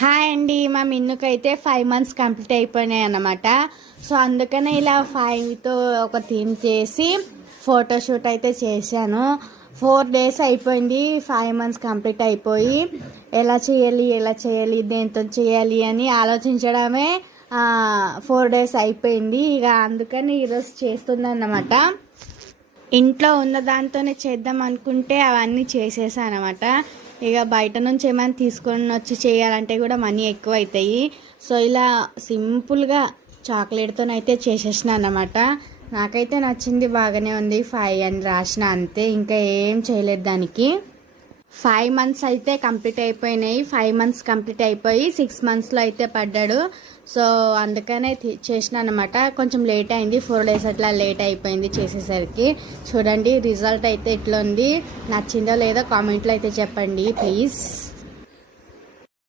Hi అండి, మా మిన్నుకైతే 5 months complete అయిపోయినాయి అన్నమాట. సో అందుకనే ఇలా 5తో ఒక థీమ్ చేసి ఫోటోషూట్ అయితే చేశాను. 4 days అయిపోయింది 5 months కంప్లీట్ అయిపోయి. ఎలా చేయాలి దేంతో చేయాలి అని ఆలోచించడమే 4 days అయిపోయింది. ఇక అందుకని ఈరోజు చేస్తుందన్నమాట. ఇంట్లో ఉన్న దాంతోనే చేద్దాం అనుకుంటే అవన్నీ చేసేసాను అనమాట. ఇక బయట నుంచి ఏమైనా తీసుకొని వచ్చి చేయాలంటే కూడా మనీ ఎక్కువ అవుతాయి. సో ఇలా సింపుల్గా చాక్లెట్తోనైతే చేసేసిన అన్నమాట. నాకైతే నచ్చింది, బాగానే ఉంది. 5 అని రాసిన అంతే, ఇంకా ఏం చేయలేదు దానికి. 5 months అయితే కంప్లీట్ అయిపోయినాయి. 5 months కంప్లీట్ అయిపోయి 6 monthsలో అయితే పడ్డాడు. సో అందుకనే చేసిన అనమాట. కొంచెం లేట్ అయింది, 4 days అట్లా లేట్ అయిపోయింది చేసేసరికి. చూడండి రిజల్ట్ అయితే ఇట్లా ఉంది. నచ్చిందో లేదో కామెంట్లో అయితే చెప్పండి ప్లీజ్.